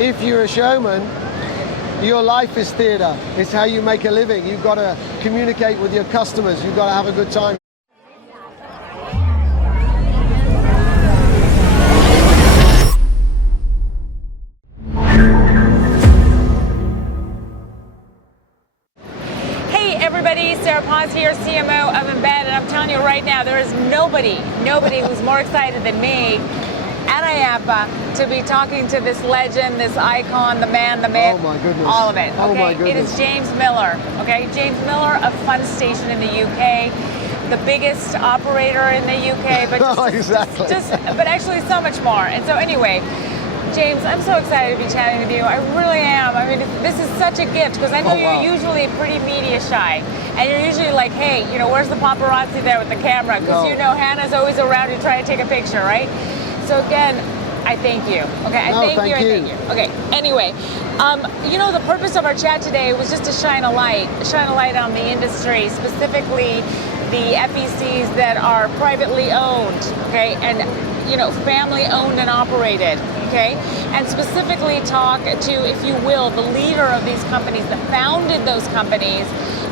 if you're a showman, your life is theater. It's how you make a living. You've got to communicate with your customers. You've got to have a good time. Here, CMO of Embed, and I'm telling you right now, there is nobody who's more excited than me at IAPA to be talking to this legend, this icon, the man, the myth, oh my goodness, all of it. Okay? Oh my goodness. It is James Miller. Okay, James Miller of Funstation in the UK, the biggest operator in the UK, but but actually so much more. And so anyway, James, I'm so excited to be chatting with you. I really am. I mean, this is such a gift because I know you're usually pretty media shy. And you're usually like, hey, you know, where's the paparazzi there with the camera? Because you know Hannah's always around to try to take a picture, right? So again, I thank you. Okay, I thank you. Okay, anyway, you know, the purpose of our chat today was just to shine a light on the industry, specifically the FECs that are privately owned, okay, and you know, family owned and operated, okay, and specifically talk to, if you will, the leader of these companies that founded those companies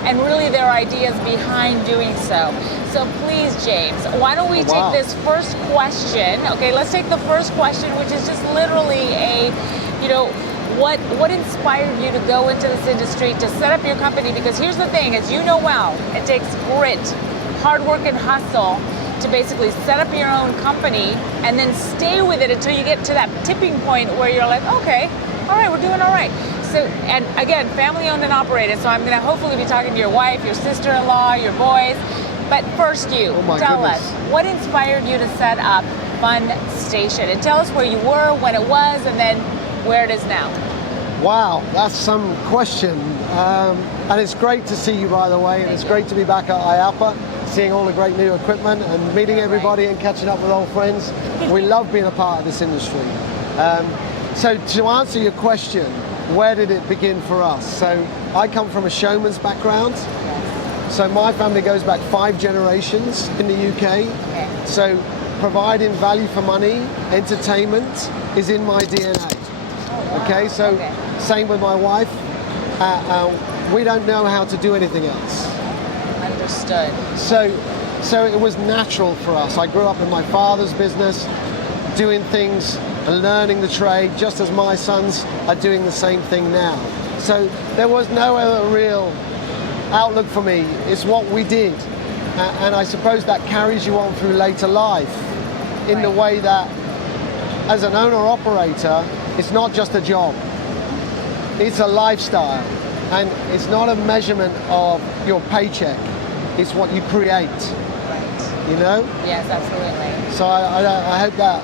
and really their ideas behind doing so. So please, James, why don't we take this first question, okay, let's take the first question, which is just literally a, you know, what inspired you to go into this industry, to set up your company? Because here's the thing, as you know well, it takes grit, hard work and hustle to basically set up your own company and then stay with it until you get to that tipping point where you're like, okay, all right, we're doing all right. So, and again, family owned and operated, so I'm gonna hopefully be talking to your wife, your sister-in-law, your boys. But first tell us, what inspired you to set up Funstation? And tell us where you were, when it was, and then where it is now. Wow, that's some question. And it's great to see you, by the way, and it's great to be back at IAPA, seeing all the great new equipment and meeting everybody and catching up with old friends. We love being a part of this industry. So to answer your question, where did it begin for us? So I come from a showman's background. So my family goes back 5 generations in the UK. So providing value for money, entertainment is in my DNA. Okay, so same with my wife. We don't know how to do anything else. Understood. So it was natural for us. I grew up in my father's business, doing things and learning the trade, just as my sons are doing the same thing now. So there was no other real outlook for me. It's what we did. And I suppose that carries you on through later life in the way that as an owner-operator, it's not just a job. It's a lifestyle. And it's not a measurement of your paycheck. It's what you create. Right. You know? Yes, absolutely. So I hope that.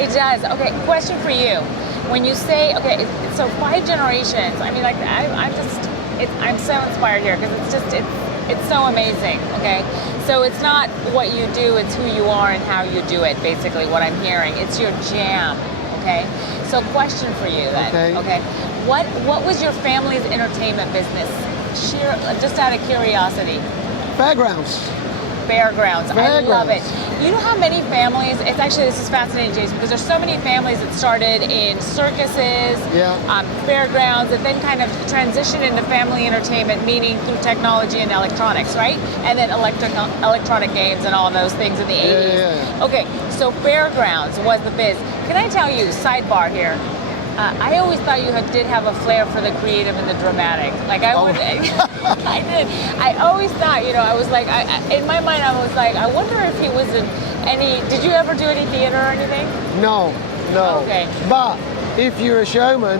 It does. Okay, question for you. When you say, okay, so 5 generations, I mean, like, I'm so inspired here because it's so amazing, okay? So it's not what you do, it's who you are and how you do it, basically, what I'm hearing. It's your jam, okay? So question for you then, okay? What was your family's entertainment business? Just out of curiosity. Fairgrounds. I love it. You know how many families, this is fascinating, Jason, because there's so many families that started in circuses, fairgrounds, and then kind of transitioned into family entertainment, meaning through technology and electronics, right? And then electronic games and all those things in the 80s. Yeah. Okay, so fairgrounds was the biz. Can I tell you, sidebar here, I always thought you did have a flair for the creative and the dramatic. Like I did. I always thought, you know, I was like, in my mind, I was like, I wonder if he was in any. Did you ever do any theater or anything? No. Okay. But if you're a showman,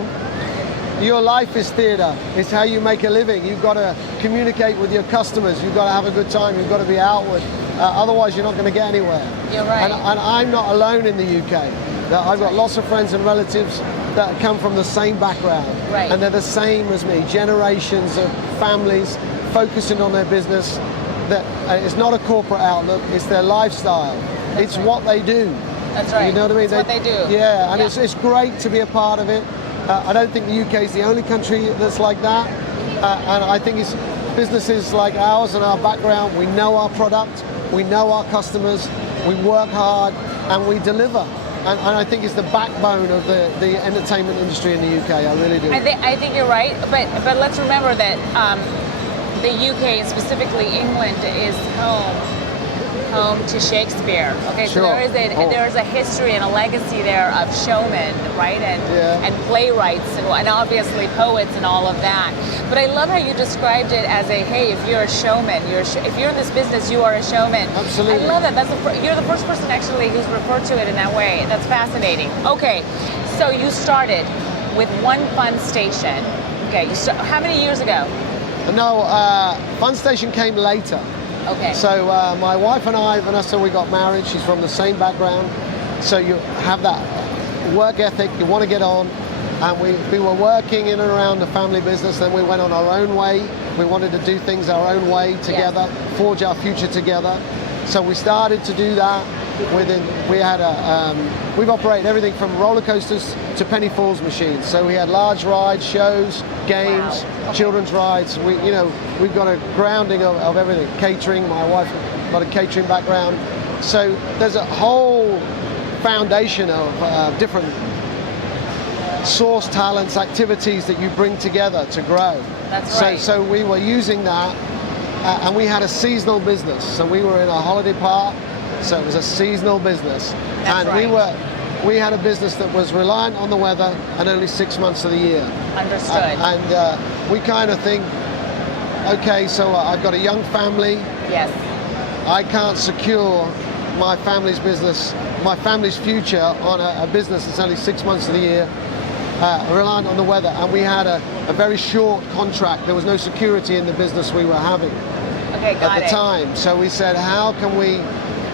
your life is theater. It's how you make a living. You've got to communicate with your customers. You've got to have a good time. You've got to be outward. Otherwise, you're not going to get anywhere. You're right. And I'm not alone in the UK. I've got lots of friends and relatives that come from the same background. Right. And they're the same as me. Generations of families focusing on their business. That it's not a corporate outlook. It's their lifestyle. It's what they do. That's right. You know what I mean? It's what they do. Yeah, and it's great to be a part of it. I don't think the UK is the only country that's like that. And I think it's businesses like ours and our background, we know our product, we know our customers, we work hard, and we deliver. and I think it's the backbone of the entertainment industry in the UK. I really do. I think you're right, but let's remember that the UK, specifically England, is home to Shakespeare. Okay, so there is a history and a legacy there of showmen, right, and playwrights and obviously poets and all of that. But I love how you described it as hey, if you're a showman, if you're in this business, you are a showman. Absolutely. I love that. You're the first person actually who's referred to it in that way. That's fascinating. Okay, so you started with one Funstation. Okay, how many years ago? No, Funstation came later. Okay. So my wife and I, Vanessa, we got married. She's from the same background. So you have that work ethic, you want to get on. And we were working in and around the family business, then we went on our own way. We wanted to do things our own way together, forge our future together. So we started to do that. We've operated everything from roller coasters to penny falls machines. So we had large rides, shows, games, children's rides. We've got a grounding of everything. Catering, my wife got a catering background. So there's a whole foundation of different source talents, activities that you bring together to grow. That's right. So we were using that, and we had a seasonal business. So we were in a holiday park. So it was a seasonal business. That's right. We had a business that was reliant on the weather and only 6 months of the year. Understood. And we kind of think, okay, so I've got a young family. Yes. I can't secure my family's business, my family's future on a business that's only 6 months of the year, reliant on the weather. And we had a very short contract. There was no security in the business we were having at the time. So we said, how can we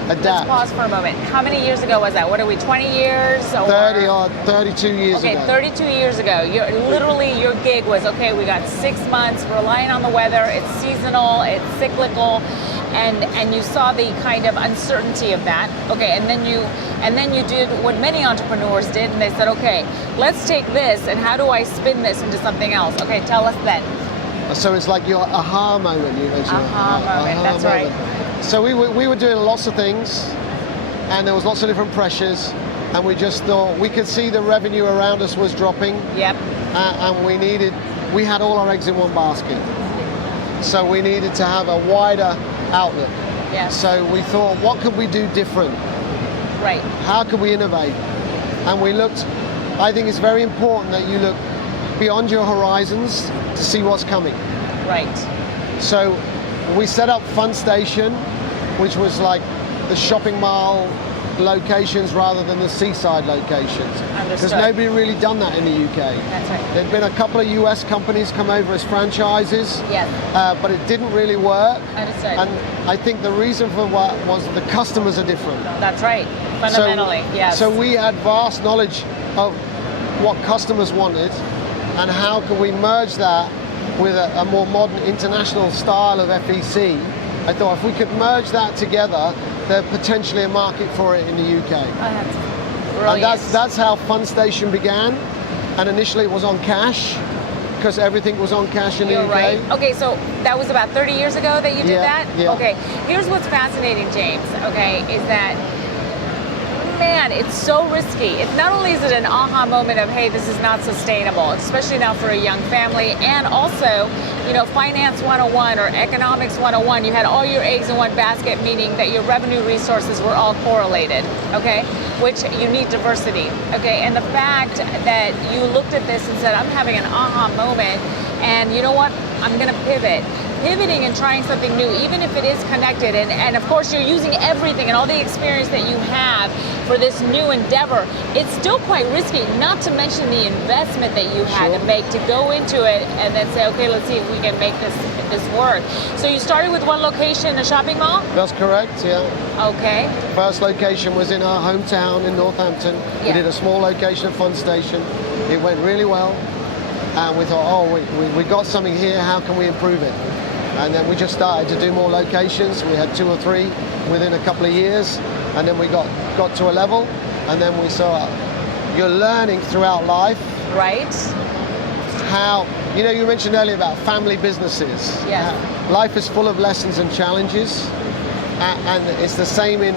adapt? Let's pause for a moment. How many years ago was that? What are we, 20 years? Or? 32 years ago. Okay, 32 years ago. Your gig was, okay, we got 6 months, relying on the weather, it's seasonal, it's cyclical, and you saw the kind of uncertainty of that. Okay, and then you did what many entrepreneurs did, and they said, okay, let's take this, and how do I spin this into something else? Okay, tell us then. So it's like your aha moment, you mentioned. Aha moment, that's moment. right. So we were doing lots of things, and there was lots of different pressures, and we just thought we could see the revenue around us was dropping. Yep. And we had all our eggs in one basket. So we needed to have a wider outlet. Yeah. So we thought, what could we do different? Right. How could we innovate? And we looked, I think it's very important that you look beyond your horizons to see what's coming. Right. So we set up Funstation, which was like the shopping mall locations rather than the seaside locations. Because nobody really done that in the UK. That's right. There'd been a couple of US companies come over as franchises, yes. But it didn't really work. Understood. And I think the reason for what was the customers are different. That's right, fundamentally, yes. So we had vast knowledge of what customers wanted and how can we merge that with a more modern international style of FEC. I thought if we could merge that together, there's potentially a market for it in the UK. Oh, that's brilliant. And that's how Funstation began. And initially it was on cash, because everything was on cash in the UK. Right. Okay, so that was about 30 years ago that you did that? Yeah. Okay, here's what's fascinating, James, okay, is that, man, it's so risky. It's not only is it an aha moment of, hey, this is not sustainable, especially now for a young family, and also, finance 101 or economics 101, you had all your eggs in one basket, meaning that your revenue resources were all correlated, okay? Which you need diversity, okay? And the fact that you looked at this and said, I'm having an aha moment, and you know what? I'm gonna pivot. Pivoting and trying something new, even if it is connected, and of course you're using everything and all the experience that you have for this new endeavor, it's still quite risky, not to mention the investment that you had to make to go into it and then say, okay, let's see if we can make this work. So you started with one location, a shopping mall? That's correct, yeah. Okay. First location was in our hometown in Northampton. Yeah. We did a small location at Funstation. It went really well. And we thought, we got something here, how can we improve it? And then we just started to do more locations. We had 2 or 3 within a couple of years, and then we got to a level, and then we saw you're learning throughout life. Right. How, you mentioned earlier about family businesses. Yes. Life is full of lessons and challenges, And it's the same in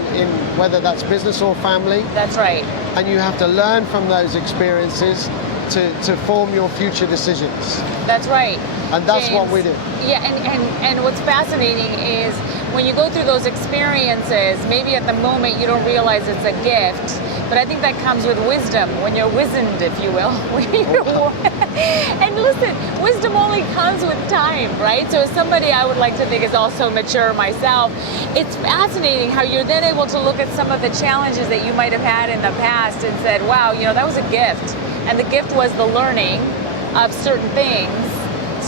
whether that's business or family. That's right. And you have to learn from those experiences to form your future decisions. That's right. And that's James, what we do. Yeah, and what's fascinating is when you go through those experiences, maybe at the moment you don't realize it's a gift, but I think that comes with wisdom, when you're wizened, if you will. And listen, wisdom only comes with time, right? So as somebody I would like to think is also mature myself, it's fascinating how you're then able to look at some of the challenges that you might have had in the past and said, wow, you know, that was a gift. And the gift was the learning of certain things,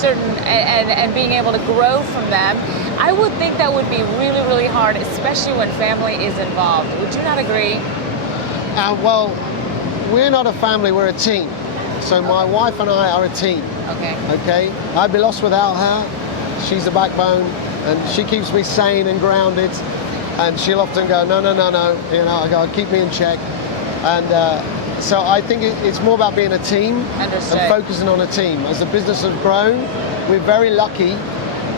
and being able to grow from them. I would think that would be really, really hard, especially when family is involved. Would you not agree? Well, we're not a family, we're a team. So my wife and I are a team. Okay. I'd be lost without her. She's the backbone, and she keeps me sane and grounded. And she'll often go, no. You know, I go, keep me in check. And so I think it's more about being a team. Understood. And focusing on a team. As the business has grown, we're very lucky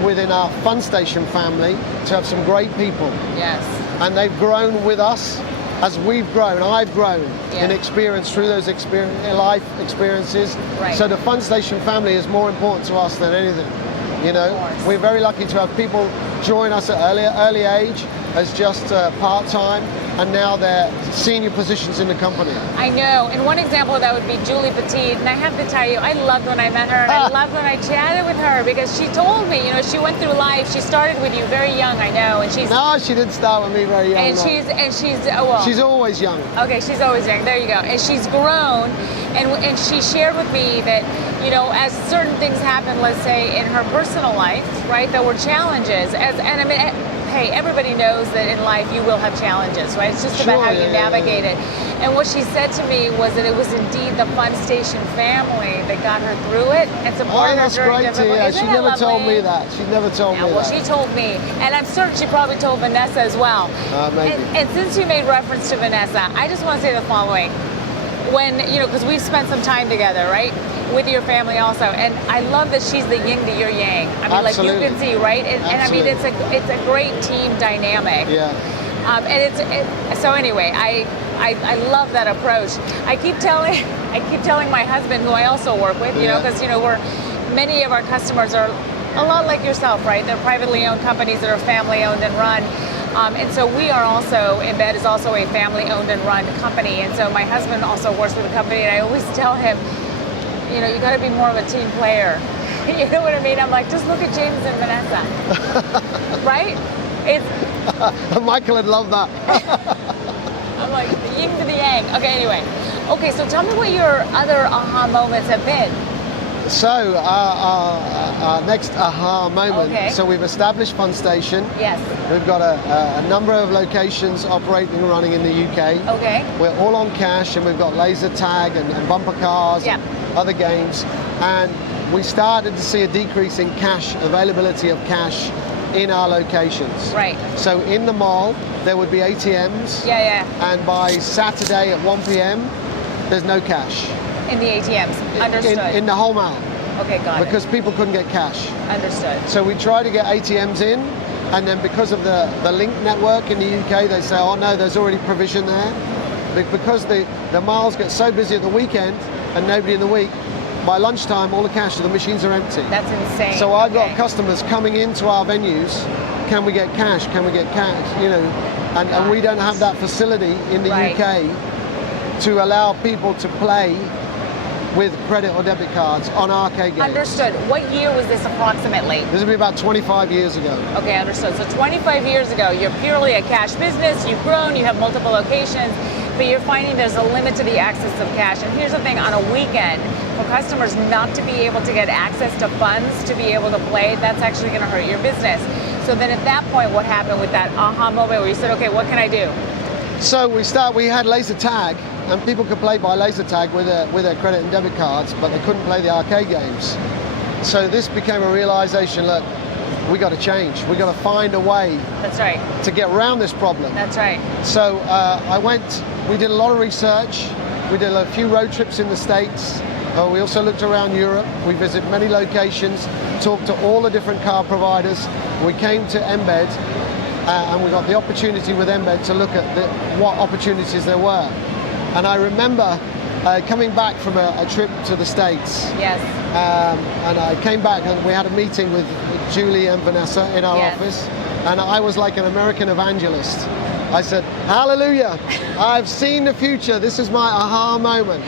within our Funstation family to have some great people. Yes. And they've grown with us as we've grown. I've grown in experience through those life experiences. Right. So the Funstation family is more important to us than anything. You know, we're very lucky to have people join us at early age as just part-time, and now they're senior positions in the company. I know, and one example of that would be Julie Petit, and I have to tell you, I loved when I met her, and I loved when I chatted with her, because she told me, you know, she went through life, she started with you very young, I know, and she's... No, she didn't start with me very young. And she's well... She's always young. Okay, she's always young, there you go. And she's grown, and she shared with me that, you know, as certain things happen, let's say, in her personal life, right, there were challenges, and I mean, hey, everybody knows that in life you will have challenges, right? It's just about how you navigate it. And what she said to me was that it was indeed the Funstation family that got her through it and supported her during difficult. Yeah, she never told me that. She never told me that. Well, she told me, and I'm certain she probably told Vanessa as well. Maybe. And since you made reference to Vanessa, I just want to say the following. When, you know, because we've spent some time together, right? With your family also, and I love that she's the yin to your yang. I mean, Absolutely. like you can see, right? And I mean, it's a great team dynamic. Yeah. And so anyway, I love that approach. I keep telling my husband, who I also work with, you know, because you know many of our customers are a lot like yourself, right? They're privately owned companies that are family owned and run. And so we are also, Embed is also a family owned and run company. And so my husband also works with a company, and I always tell him, you know, you got to be more of a team player. You know what I mean? I'm like, just look at James and Vanessa, right? It's Michael would love that. I'm like the yin to the yang. Okay, anyway. Okay, so tell me what your other aha moments have been. So our next aha moment. Okay. So we've established Funstation. Yes. We've got a number of locations operating and running in the UK. Okay. We're all on cash, and we've got laser tag and bumper cars and other games. And we started to see a decrease in cash, availability of cash in our locations. Right. So in the mall, there would be ATMs. Yeah. And by Saturday at 1 p.m., there's no cash. In the ATMs. Understood. In the whole mall. Okay, got it. Because people couldn't get cash. Understood. So we try to get ATMs in, and then because of the link network in the UK, they say, oh no, there's already provision there. Because the malls get so busy at the weekend and nobody in the week, by lunchtime all the cash, the machines are empty. That's insane. So I've got customers coming into our venues, can we get cash, can we get cash, you know, and we don't have that facility in the UK to allow people to play with credit or debit cards on arcade games. Understood. What year was this approximately? This would be about 25 years ago. Okay, understood. So 25 years ago, you're purely a cash business, you've grown, you have multiple locations, but you're finding there's a limit to the access of cash. And here's the thing, on a weekend, for customers not to be able to get access to funds to be able to play, that's actually going to hurt your business. So then at that point, what happened with that aha moment where you said, okay, what can I do? So we had laser tag, and people could play by laser tag with their credit and debit cards, but they couldn't play the arcade games. So this became a realization, look, we got to change. We got to find a way. That's right. To get around this problem. That's right. So we did a lot of research. We did a few road trips in the States. We also looked around Europe. We visited many locations, talked to all the different car providers. We came to Embed, and we got the opportunity with Embed to look at what opportunities there were. And I remember coming back from a trip to the States. Yes. And I came back and we had a meeting with Julie and Vanessa in our office, and I was like an American evangelist. I said, hallelujah, I've seen the future. This is my aha moment.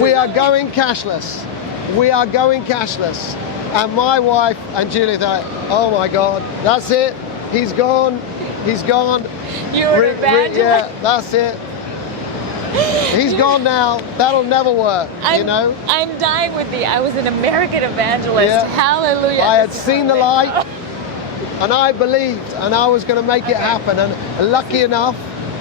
We are going cashless. We are going cashless. And my wife and Julie thought, oh my God, that's it. He's gone. He's gone. You were an evangelist. Yeah, that's it. He's gone now. That'll never work, you know? I'm dying with thee. I was an American evangelist. Yeah. Hallelujah. I had seen the light, and I believed, and I was going to make it happen. And lucky enough,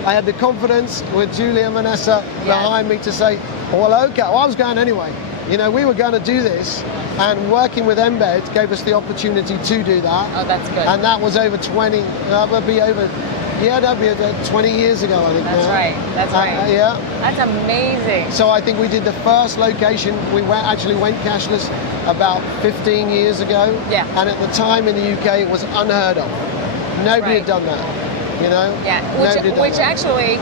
I had the confidence with Julie and Vanessa behind me to say, well, okay. Well, I was going anyway. You know, we were going to do this, and working with Embed gave us the opportunity to do that. Oh, that's good. And that was over 20, that would be over, yeah, that'd be 20 years ago, I think. That's right, that's right. Yeah. That's amazing. So I think we did the first location, we actually went cashless about 15 years ago. Yeah. And at the time in the UK, it was unheard of. Nobody had done that, you know? Yeah, which actually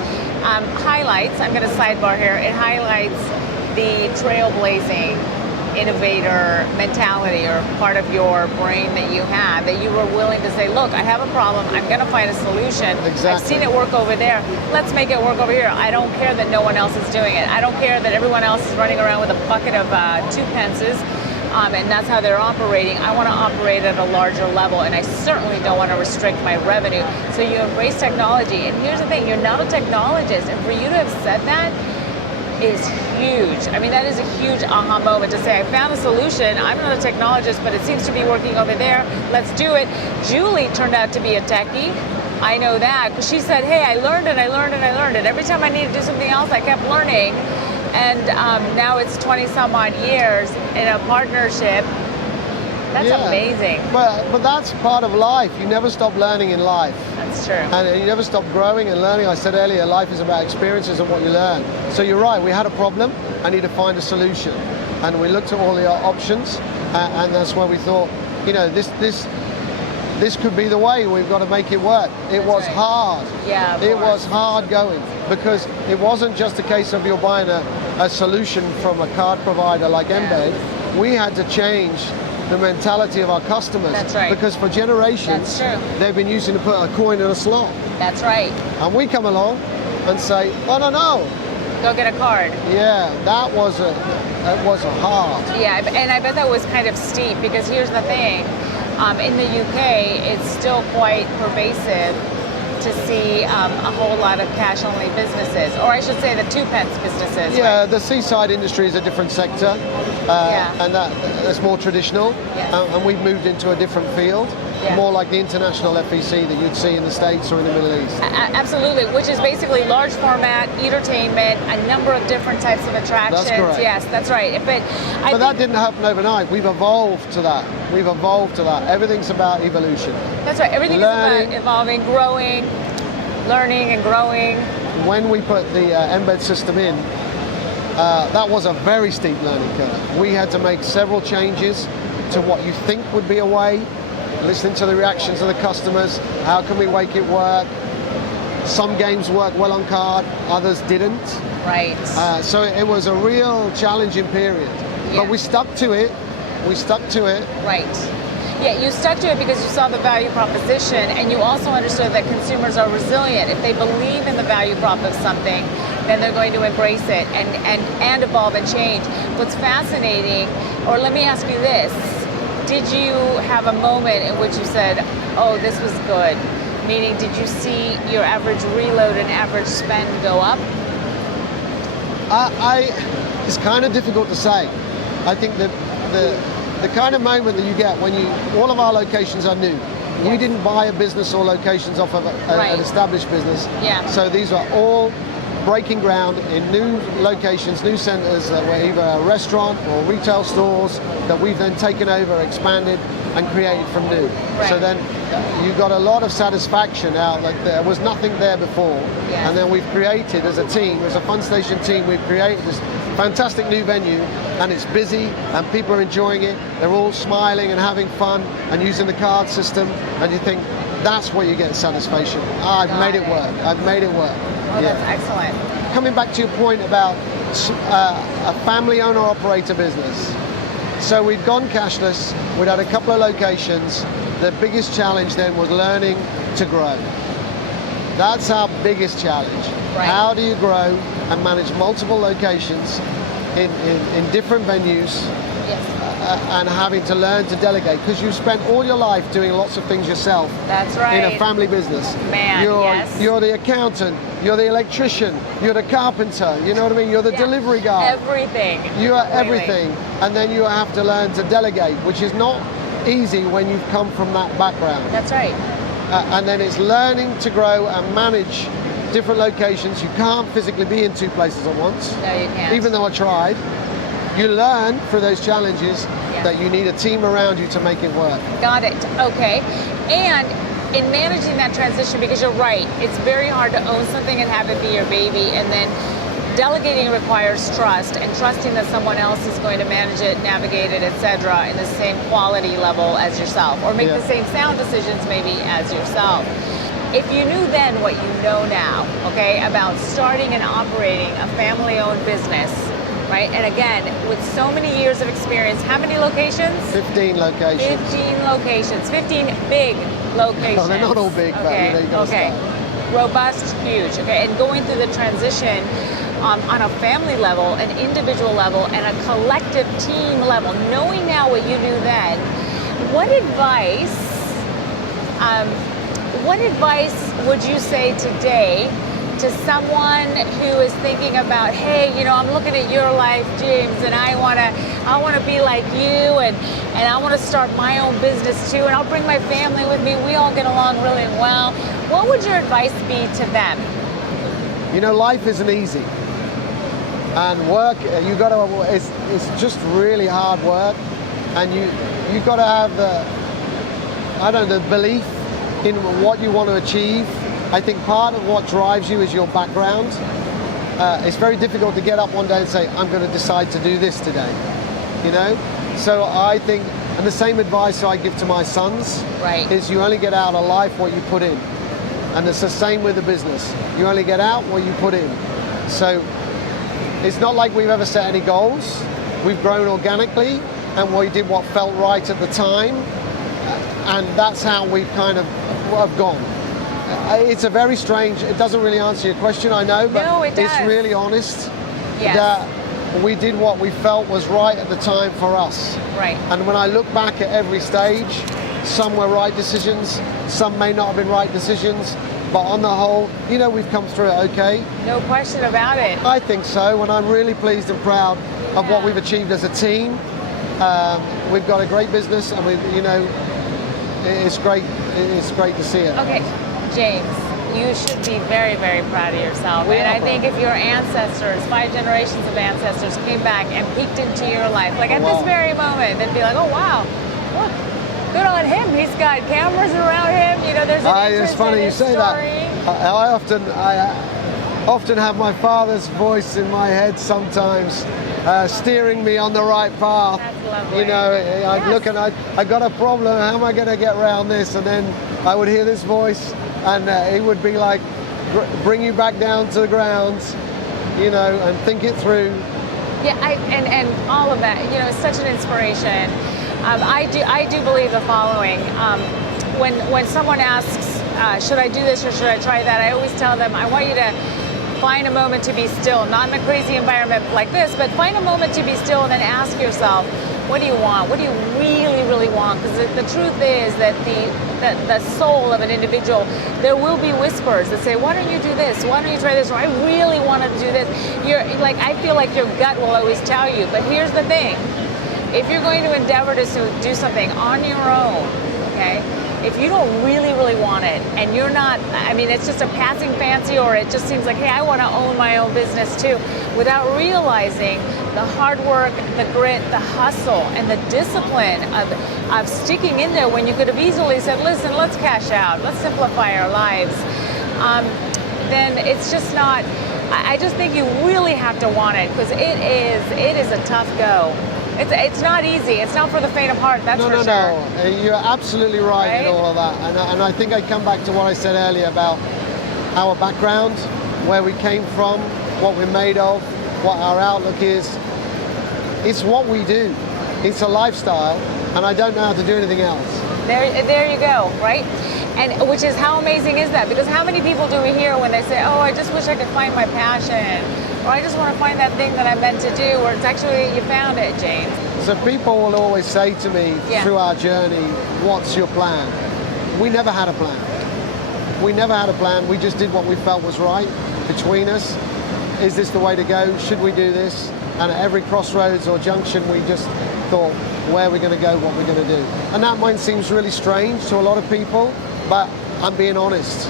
highlights, I'm going to sidebar here, it highlights the trailblazing innovator mentality, or part of your brain that you have, that you were willing to say, look, I have a problem, I'm going to find a solution. Exactly. I've seen it work over there, let's make it work over here. I don't care that no one else is doing it. I don't care that everyone else is running around with a bucket of 2 pences, and that's how they're operating. I want to operate at a larger level, and I certainly don't want to restrict my revenue. So you embrace technology, and here's the thing, you're not a technologist, and for you to have said that is huge. I mean, that is a huge aha moment to say, I found a solution, I'm not a technologist, but it seems to be working over there, let's do it. Julie turned out to be a techie. I know that, because she said, hey, I learned it, I learned it, I learned it. Every time I needed to do something else, I kept learning. And now it's 20 some odd years in a partnership. That's amazing. But that's part of life. You never stop learning in life. That's true. And you never stop growing and learning. I said earlier, life is about experiences and what you learn. So you're right, we had a problem, I need to find a solution. And we looked at all the options, and that's where we thought, you know, this could be the way, we've got to make it work. It was hard. Yeah, it was hard going, because it wasn't just a case of you're buying a solution from a card provider like Embed. We had to change the mentality of our customers. That's right. Because for generations, they've been using to put a coin in a slot. That's right. And we come along and say, oh, no. Go get a card. Yeah, that was hard. Yeah, and I bet that was kind of steep, because here's the thing. In the UK, it's still quite pervasive to see a whole lot of cash-only businesses, or I should say the 2 pence businesses. Yeah, right? the seaside industry is a different sector, and that's more traditional, and we've moved into a different field, more like the international FEC that you'd see in the States or in the Middle East. Absolutely, which is basically large format, entertainment, a number of different types of attractions. That's correct. Yes, that's right. But that didn't happen overnight. We've evolved to that. Everything's about evolution. That's right. Everything is about evolving, growing, learning and growing. When we put the Embed system in, that was a very steep learning curve. We had to make several changes to what you think would be a way, listening to the reactions of the customers, how can we make it work. Some games work well on card, others didn't. Right. So it was a real challenging period. But we stuck to it. Right. Yeah, you stuck to it because you saw the value proposition, and you also understood that consumers are resilient. If they believe in the value prop of something, then they're going to embrace it and evolve and change. What's fascinating, or let me ask you this, did you have a moment in which you said, oh, this was good? Meaning, did you see your average reload and average spend go up? It's kind of difficult to say. I think that the kind of moment that you get when all of our locations are new. We didn't buy a business or locations off of an established business. Yeah. So these are all breaking ground in new locations, new centers that were either a restaurant or retail stores that we've then taken over, expanded, and created from new. Right. So then you got a lot of satisfaction out that there was nothing there before. And then we've created as a team, as a Funstation team, we've created this fantastic new venue, and it's busy and people are enjoying it. They're all smiling and having fun and using the card system, and you think, that's where you get satisfaction. I've made it work. I've made it work. Oh, that's excellent. Coming back to your point about a family owner-operator business. So we'd gone cashless, we'd had a couple of locations. The biggest challenge then was learning to grow. That's our biggest challenge. Right. How do you grow and manage multiple locations in different venues? Yes. And having to learn to delegate, because you spent all your life doing lots of things yourself. That's right. In a family business. Man, yes. You're the accountant, you're the electrician, you're the carpenter, you know what I mean? You're the delivery guy. Everything. You are everything. And then you have to learn to delegate, which is not easy when you've come from that background. That's right. And then it's learning to grow and manage different locations. You can't physically be in two places at once. No, you can't. Even though I tried. You learn through those challenges that you need a team around you to make it work. Got it. Okay. And in managing that transition, because you're right, it's very hard to own something and have it be your baby, and then delegating requires trust, and trusting that someone else is going to manage it, navigate it, etc., in the same quality level as yourself, or make the same sound decisions maybe as yourself. If you knew then what you know now, okay, about starting and operating a family-owned business, right? And again, with so many years of experience, how many locations? 15 locations. 15 locations, 15 big locations. No, they're not all big, but you gotta start. Robust, huge, okay? And going through the transition on a family level, an individual level, and a collective team level, knowing now what you knew then, what advice would you say today to someone who is thinking about, hey, you know, I'm looking at your life, James, and I wanna be like you, and I wanna start my own business too, and I'll bring my family with me. We all get along really well. What would your advice be to them? You know, life isn't easy, and work. It's just really hard work, and you got to have the belief in what you want to achieve. I think part of what drives you is your background. It's very difficult to get up one day and say, I'm going to decide to do this today, you know? So I think, and the same advice I give to my sons is you only get out of life what you put in. And it's the same with the business. You only get out what you put in. So it's not like we've ever set any goals. We've grown organically, and we did what felt right at the time. And that's how we've kind of have gone. It's a very strange, it doesn't really answer your question, I know, but no, it does. It's really honest yes. that we did what we felt was right at the time for us. Right. And when I look back at every stage, some were right decisions, some may not have been right decisions, but on the whole, you know, we've come through it okay. No question about it. I think so, and I'm really pleased and proud of what we've achieved as a team. We've got a great business, and it's great to see it. Okay, James, you should be very, very proud of yourself. And I think if your ancestors, 5 generations of ancestors, came back and peeked into your life, like at this very moment, they'd be like, oh wow, look, good on him. He's got cameras around him. You know, there's an interest it's funny in you his say story. that. I often have my father's voice in my head sometimes, steering me on the right path. That's lovely. You know, I'd look and I got a problem. How am I going to get around this? And then I would hear this voice, and it would be like, bring you back down to the ground, you know, and think it through. Yeah, and all of that, you know, it's such an inspiration. I do believe the following. When someone asks, should I do this or should I try that, I always tell them, I want you to find a moment to be still, not in a crazy environment like this, but find a moment to be still and then ask yourself, what do you want? What do you really, really want? Because the truth is that the soul of an individual, there will be whispers that say, why don't you do this? Why don't you try this? Or I really want to do this. I feel like your gut will always tell you. But here's the thing. If you're going to endeavor to do something on your own, okay, if you don't really, really want it, and you're not, I mean, it's just a passing fancy, or it just seems like, hey, I want to own my own business too, without realizing the hard work, the grit, the hustle, and the discipline of sticking in there when you could have easily said, listen, let's cash out, let's simplify our lives, then it's just not, I just think you really have to want it, because it is a tough go. It's not easy. It's not for the faint of heart, that's for sure. No. You're absolutely right in all of that. And I think I come back to what I said earlier about our background, where we came from, what we're made of, what our outlook is. It's what we do. It's a lifestyle, and I don't know how to do anything else. There you go, right? And which is, how amazing is that? Because how many people do we hear when they say, oh, I just wish I could find my passion, or I just want to find that thing that I'm meant to do, or it's actually, you found it, James. So people will always say to me through our journey, what's your plan? We never had a plan. We never had a plan. We just did what we felt was right between us. Is this the way to go? Should we do this? And at every crossroads or junction, we just thought, where we're going to go, what we're going to do. And that might seem really strange to a lot of people, but I'm being honest.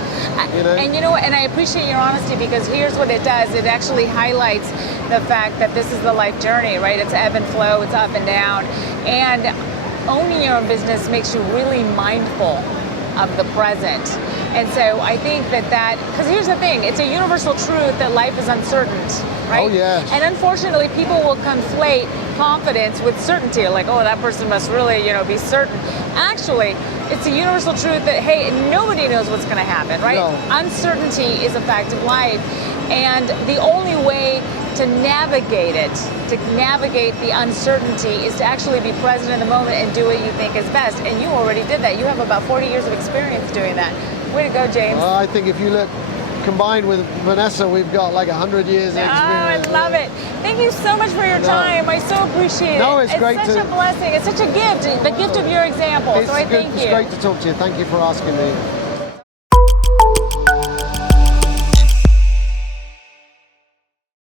You know? And you know what, and I appreciate your honesty, because here's what it does. It actually highlights the fact that this is the life journey, right? It's ebb and flow, it's up and down. And owning your own business makes you really mindful of the present. And so I think that, because here's the thing, it's a universal truth that life is uncertain, right? Oh, yes. And unfortunately, people will conflate confidence with certainty, like, oh, that person must really, be certain. Actually, it's a universal truth that, hey, nobody knows what's going to happen, right? No. Uncertainty is a fact of life. And the only way to navigate it, to navigate the uncertainty, is to actually be present in the moment and do what you think is best. And you already did that. You have about 40 years of experience doing that. Way to go, James. Well, I think if you look, combined with Vanessa, we've got like 100 years of experience. Oh, I love it. Thank you so much for your time. I so appreciate it. No, it's great. It's such a blessing. It's such a gift, the gift of your example. So I thank you. It's great to talk to you. Thank you for asking me.